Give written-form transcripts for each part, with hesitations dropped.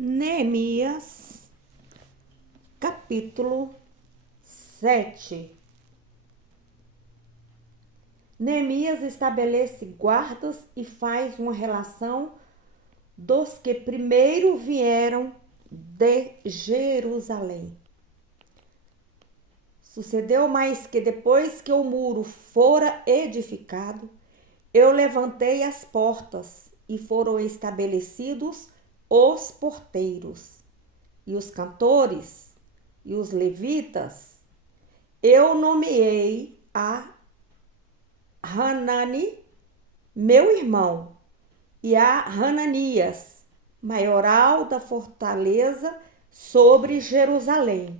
Neemias, capítulo 7. Neemias estabelece guardas e faz uma relação dos que primeiro vieram de Jerusalém. Sucedeu mais que depois que o muro fora edificado, eu levantei as portas e foram estabelecidos os porteiros e os cantores e os levitas. Eu nomeei a Hanani, meu irmão, e a Hananias, maioral da fortaleza sobre Jerusalém,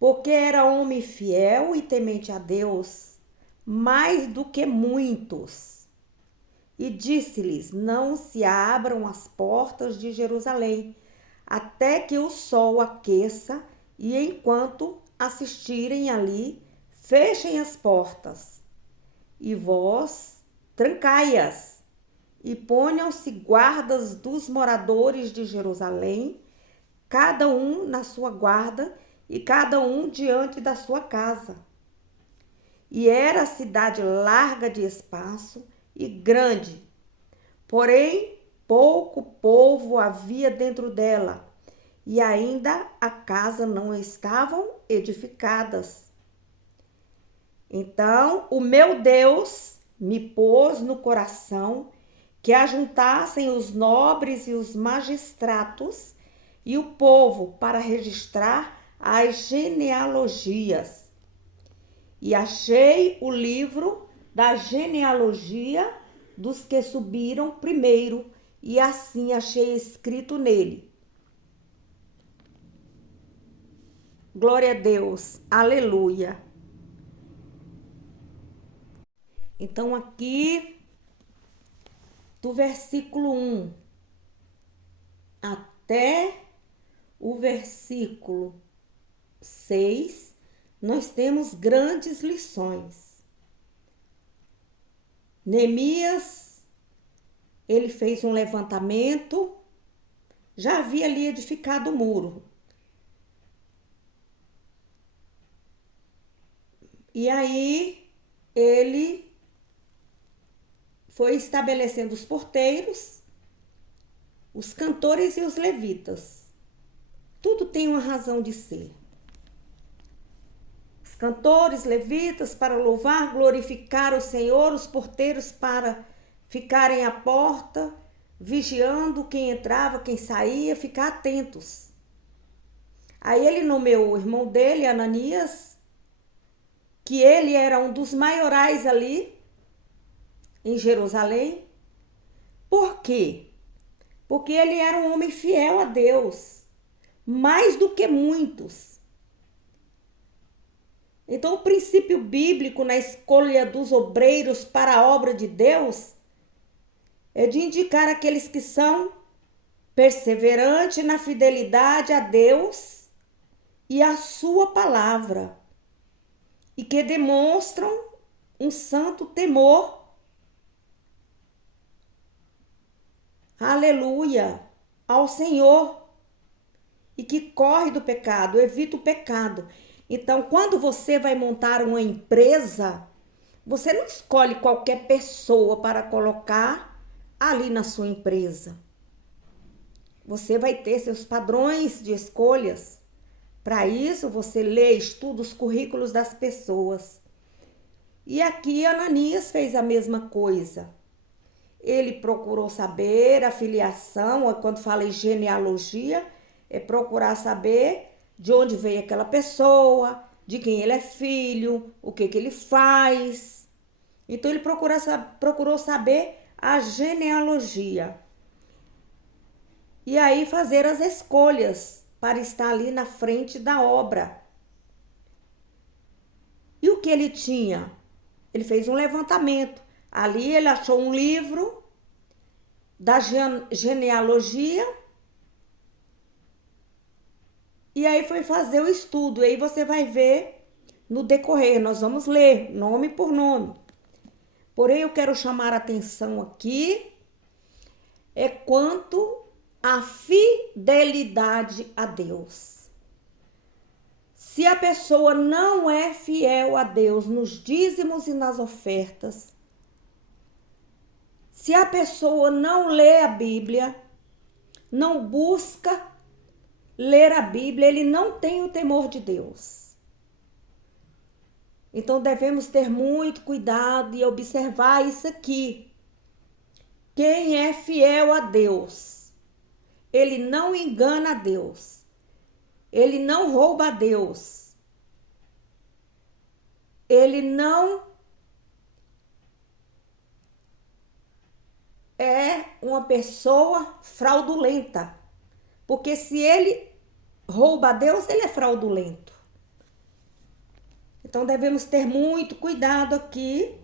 porque era homem fiel e temente a Deus, mais do que muitos. E disse-lhes: não se abram as portas de Jerusalém, até que o sol aqueça, e enquanto assistirem ali, fechem as portas. E vós trancai-as, e ponham-se guardas dos moradores de Jerusalém, cada um na sua guarda, e cada um diante da sua casa. E era a cidade larga de espaço e grande, porém pouco povo havia dentro dela, e ainda a casa não estavam edificadas. Então o meu Deus me pôs no coração que ajuntassem os nobres e os magistratos e o povo para registrar as genealogias. E achei o livro da genealogia dos que subiram primeiro, e assim achei escrito nele. Glória a Deus, aleluia. Então aqui do versículo 1 até o versículo 6, nós temos grandes lições. Neemias, ele fez um levantamento, já havia ali edificado o muro. E aí ele foi estabelecendo os porteiros, os cantores e os levitas. Tudo tem uma razão de ser. Os cantores, levitas para louvar, glorificar o Senhor, os porteiros para ficarem à porta, vigiando quem entrava, quem saía, ficar atentos. Aí ele nomeou o irmão dele, Ananias, que ele era um dos maiorais ali em Jerusalém. Por quê? Porque ele era um homem fiel a Deus, mais do que muitos. Então, o princípio bíblico na escolha dos obreiros para a obra de Deus é de indicar aqueles que são perseverantes na fidelidade a Deus e a sua palavra, e que demonstram um santo temor. Aleluia, ao Senhor, e que corre do pecado, evita o pecado. Então, quando você vai montar uma empresa, você não escolhe qualquer pessoa para colocar ali na sua empresa. Você vai ter seus padrões de escolhas. Para isso, você lê, estuda os currículos das pessoas. E aqui Ananias fez a mesma coisa. Ele procurou saber a filiação, quando fala em genealogia, é procurar saber de onde veio aquela pessoa, de quem ele é filho, o que ele faz. Então ele procurou saber a genealogia. E aí fazer as escolhas para estar ali na frente da obra. E o que ele tinha? Ele fez um levantamento. Ali ele achou um livro da genealogia. E aí foi fazer o estudo. E aí você vai ver no decorrer. Nós vamos ler nome por nome. Porém, eu quero chamar a atenção aqui quanto a fidelidade a Deus. Se a pessoa não é fiel a Deus nos dízimos e nas ofertas, se a pessoa não lê a Bíblia, não busca ler a Bíblia, ele não tem o temor de Deus. Então devemos ter muito cuidado e observar isso aqui. Quem é fiel a Deus, ele não engana a Deus, ele não rouba a Deus, ele não é uma pessoa fraudulenta, porque se ele rouba a Deus, ele é fraudulento. Então devemos ter muito cuidado aqui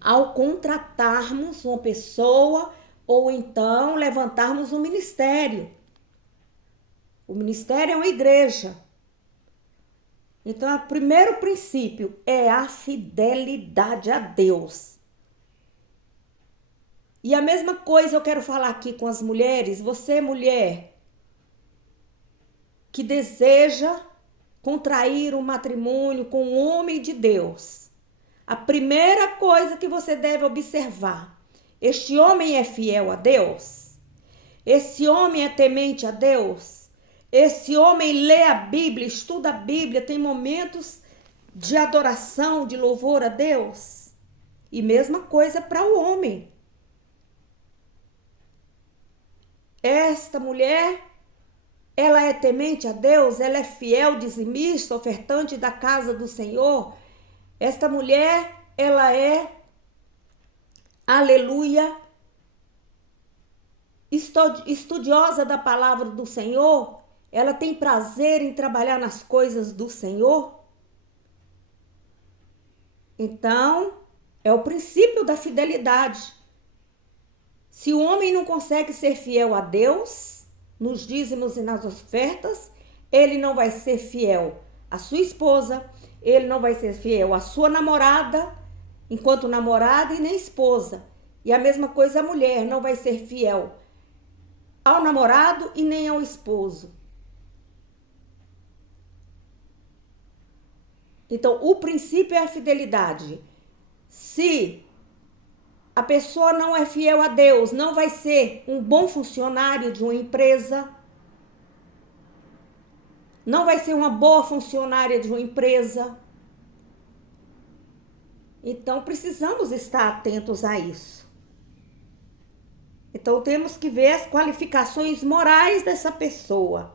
ao contratarmos uma pessoa ou então levantarmos um ministério. O ministério é uma igreja. Então, o primeiro princípio é a fidelidade a Deus. E a mesma coisa eu quero falar aqui com as mulheres. Você, mulher, que deseja contrair um matrimônio com um homem de Deus, a primeira coisa que você deve observar: este homem é fiel a Deus? Esse homem é temente a Deus? Esse homem lê a Bíblia, estuda a Bíblia, tem momentos de adoração, de louvor a Deus? E mesma coisa para o homem. Esta mulher, ela é temente a Deus? Ela é fiel, dizimista, ofertante da casa do Senhor? Esta mulher, ela é, aleluia, estudiosa da palavra do Senhor? Ela tem prazer em trabalhar nas coisas do Senhor? Então, é o princípio da fidelidade. Se o homem não consegue ser fiel a Deus, nos dízimos e nas ofertas, ele não vai ser fiel à sua esposa, ele não vai ser fiel à sua namorada, enquanto namorada, e nem esposa. E a mesma coisa a mulher, não vai ser fiel ao namorado e nem ao esposo. Então, o princípio é a fidelidade. Se a pessoa não é fiel a Deus, não vai ser um bom funcionário de uma empresa, não vai ser uma boa funcionária de uma empresa. Então, precisamos estar atentos a isso. Então, temos que ver as qualificações morais dessa pessoa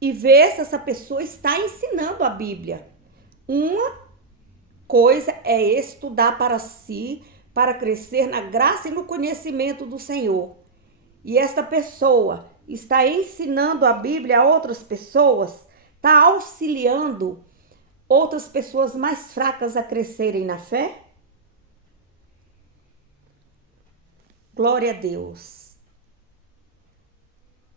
e ver se essa pessoa está ensinando a Bíblia. Uma coisa é estudar para si, para crescer na graça e no conhecimento do Senhor. E esta pessoa está ensinando a Bíblia a outras pessoas, está auxiliando outras pessoas mais fracas a crescerem na fé? Glória a Deus.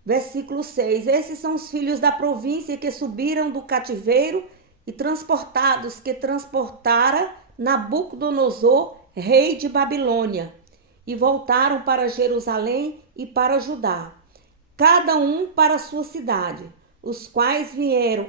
Versículo 6. Esses são os filhos da província que subiram do cativeiro e transportados, que transportara Nabucodonosor, rei de Babilônia, e voltaram para Jerusalém e para Judá, cada um para a sua cidade, os quais vieram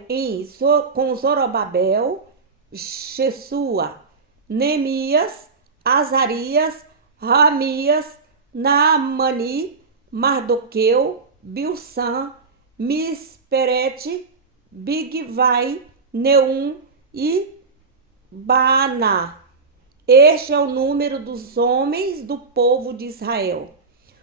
com Zorobabel, Jesua, Neemias, Azarias, Ramias, Naamani, Mardoqueu, Bilsan, Misperete, Bigvai, Neum e Baaná. Este é o número dos homens do povo de Israel.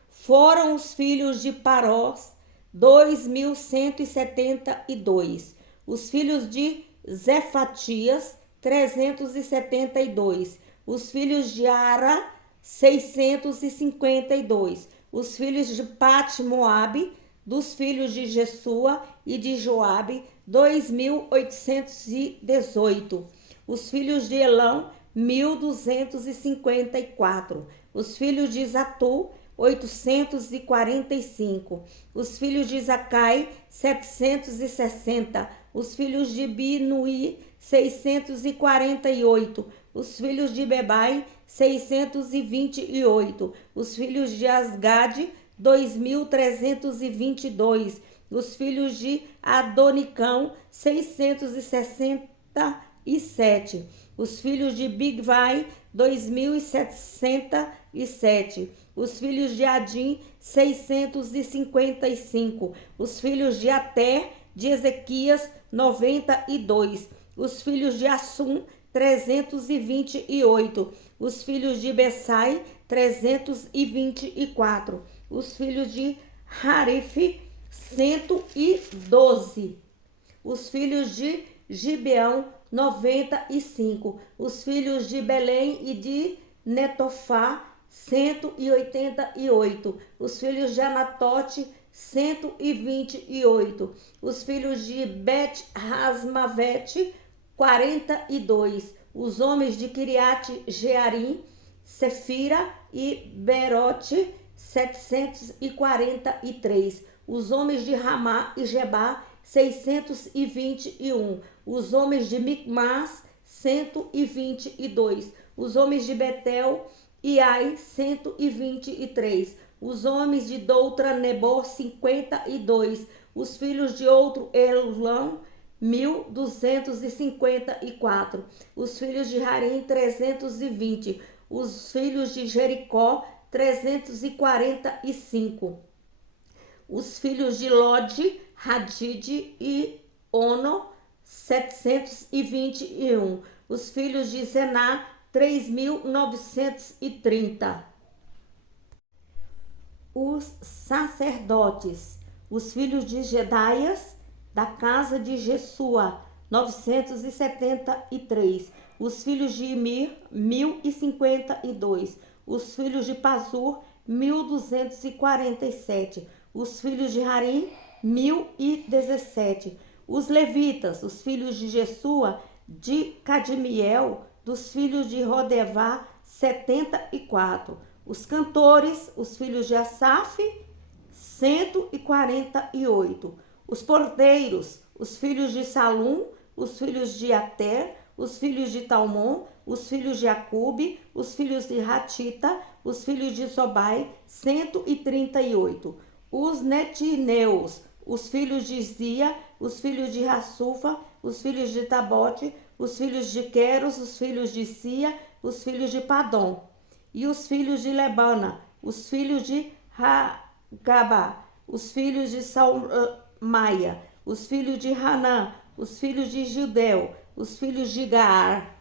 Foram os filhos de Parós, 2.172. Os filhos de Zefatias, 372. Os filhos de Ara, 652. Os filhos de Pat-Moabe, dos filhos de Jesua e de Joabe, 2.818. Os filhos de Elão, 1.254. Os filhos de Zatu, 845. Os filhos de Zacai, 760. Os filhos de Binuí, 648. Os filhos de Bebai, 628. Os filhos de Asgade, 2.322. Os filhos de Adonicão, 667. Os filhos de Bigvai, 2.077. Os filhos de Adim, 655. Os filhos de Ater, de Ezequias, 92. Os filhos de Assum, 328. Os filhos de Bessai, 324. Os filhos de Harif, 112. Os filhos de Gibeão, 95. Os filhos de Belém e de Netofá, 188. Os filhos de Anatote, 128. Os filhos de Bet-Rasmavete, 42. Os homens de Kiriat Jearim, Sefira e Berote, 743. Os homens de Ramá e Gebá, 621. Os homens de Micmas, 122. Os homens de Betel e Ai, 123. Os homens de Doutra Nebor, 52. Os filhos de outro Elão, 1.254. Os filhos de Harim, 320. Os filhos de Jericó, 345. Os filhos de Lode, Hadid e Ono, 721. Os filhos de Zená, 3.930. Os sacerdotes, os filhos de Jedaias, da casa de Jesua, 973. Os filhos de Imir, 1.052. Os filhos de Pazur, 1.247. Os filhos de Harim, 1.017. Os levitas, os filhos de Jesua, de Cadmiel, dos filhos de Rodevá, 74. Os cantores, os filhos de Asaf, 148. Os pordeiros, os filhos de Salum, os filhos de Ater, os filhos de Talmon, os filhos de Acube, os filhos de Ratita, os filhos de Sobai, 138. Os netineus, os filhos de Zia, os filhos de Rassufa, os filhos de Tabote, os filhos de Queros, os filhos de Sia, os filhos de Padom. E os filhos de Lebana, os filhos de Hagabá, os filhos de Salmaia, os filhos de Hanã, os filhos de Gildel, os filhos de Gaar,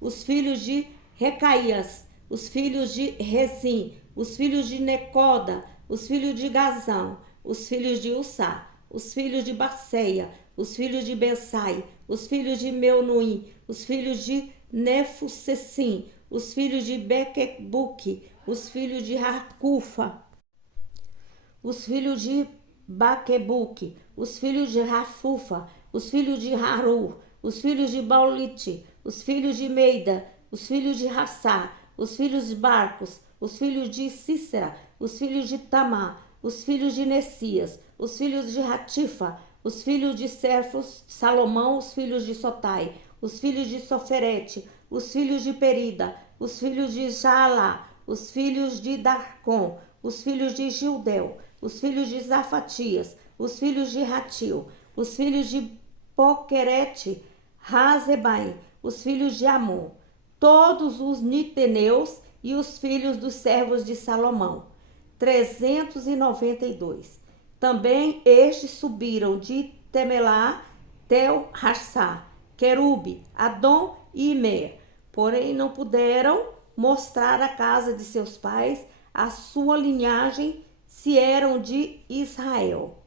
os filhos de Recaías, os filhos de Rezim, os filhos de Necoda, os filhos de Gazão, os filhos de Ussá, os filhos de Barceia, os filhos de Bensai, os filhos de Meunuim, os filhos de Nefusessim, os filhos de Bequebuque, os filhos de Harcufa, os filhos de Baquebuque, os filhos de Rafufa, os filhos de Haru, os filhos de Baulite, os filhos de Meida, os filhos de Rassá, os filhos de Barcos, os filhos de Cícera, os filhos de Tamá, os filhos de Nessias, os filhos de Ratifa, os filhos de Serfos, Salomão, os filhos de Sotai, os filhos de Soferete, os filhos de Perida, os filhos de Jaalá, os filhos de Darcon, os filhos de Gildel, os filhos de Zafatias, os filhos de Ratil, os filhos de Poquerete, Razebaim, os filhos de Amon, todos os niteneus e os filhos dos servos de Salomão, 392. Também estes subiram de Temelá, Tel-Harsá, Querube, Adom e Imer, porém não puderam mostrar a casa de seus pais, a sua linhagem, se eram de Israel.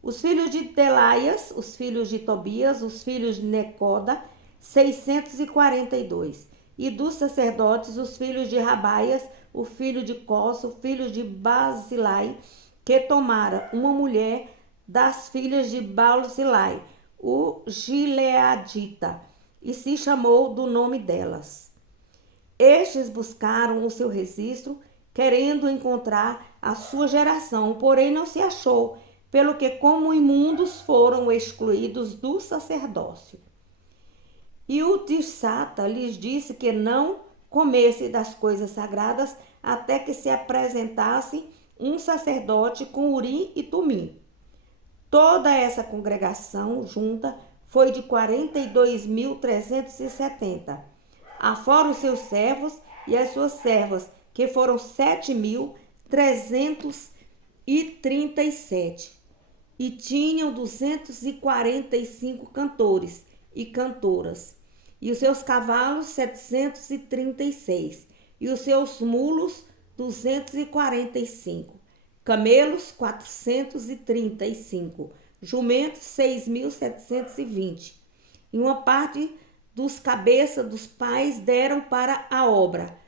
Os filhos de Delaias, os filhos de Tobias, os filhos de Necoda, 642. E dos sacerdotes, os filhos de Rabaias, o filho de Cos, o filho de Basilai, que tomara uma mulher das filhas de Barzilai, o Gileadita, e se chamou do nome delas. Estes buscaram o seu registro, querendo encontrar a sua geração, porém não se achou, pelo que como imundos foram excluídos do sacerdócio. E o Tirsata lhes disse que não comesse das coisas sagradas até que se apresentassem um sacerdote com Urim e Tumim. Toda essa congregação junta foi de 42.370, afora os seus servos e as suas servas, que foram 7.337, e tinham 245 cantores e cantoras, e os seus cavalos 736, e os seus mulos 245, camelos 435, jumentos 6.720. E uma parte dos cabeças dos pais deram para a obra.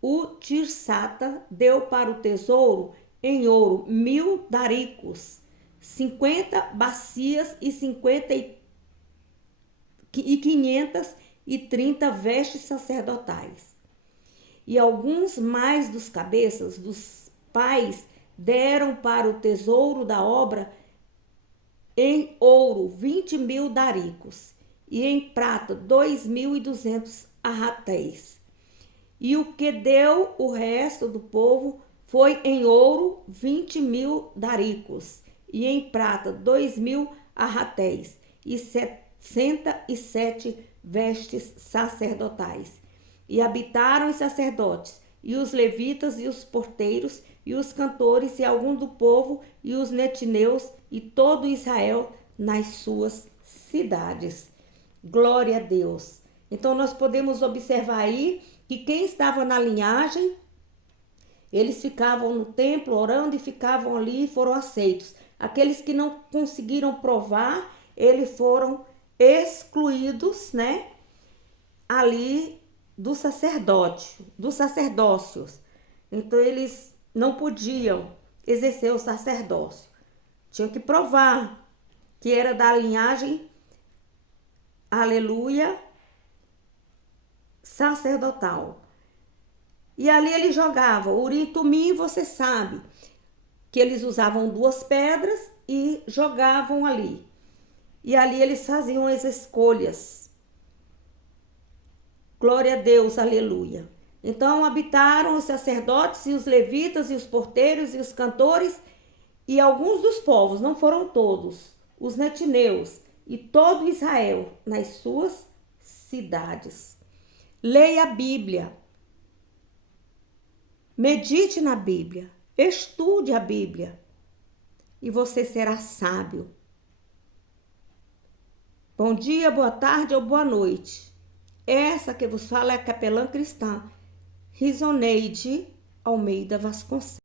O Tirsata deu para o tesouro em ouro 1.000 daricos, 50 bacias e 530 vestes sacerdotais. E alguns mais dos cabeças dos pais deram para o tesouro da obra em ouro 20.000 daricos, e em prata 2.200 arratéis. E o que deu o resto do povo foi em ouro 20.000 daricos, e em prata 2.000 arratéis, e 67 vestes sacerdotais. E habitaram os sacerdotes, e os levitas, e os porteiros, e os cantores, e alguns do povo, e os netineus, e todo Israel nas suas cidades. Glória a Deus. Então nós podemos observar aí que quem estava na linhagem, eles ficavam no templo orando e ficavam ali e foram aceitos. Aqueles que não conseguiram provar, eles foram excluídos, né, ali do sacerdócio. Então eles não podiam exercer o sacerdócio. Tinham que provar que era da linhagem, aleluia, sacerdotal. E ali eles jogavam. Urim e Tumim, você sabe que eles usavam 2 pedras e jogavam ali. E ali eles faziam as escolhas. Glória a Deus, aleluia. Então habitaram os sacerdotes e os levitas e os porteiros e os cantores e alguns dos povos, não foram todos, os netineus e todo Israel nas suas cidades. Leia a Bíblia. Medite na Bíblia. Estude a Bíblia. E você será sábio. Bom dia, boa tarde ou boa noite. Essa que vos fala é a capelã cristã Risoneide Almeida Vasconcelos.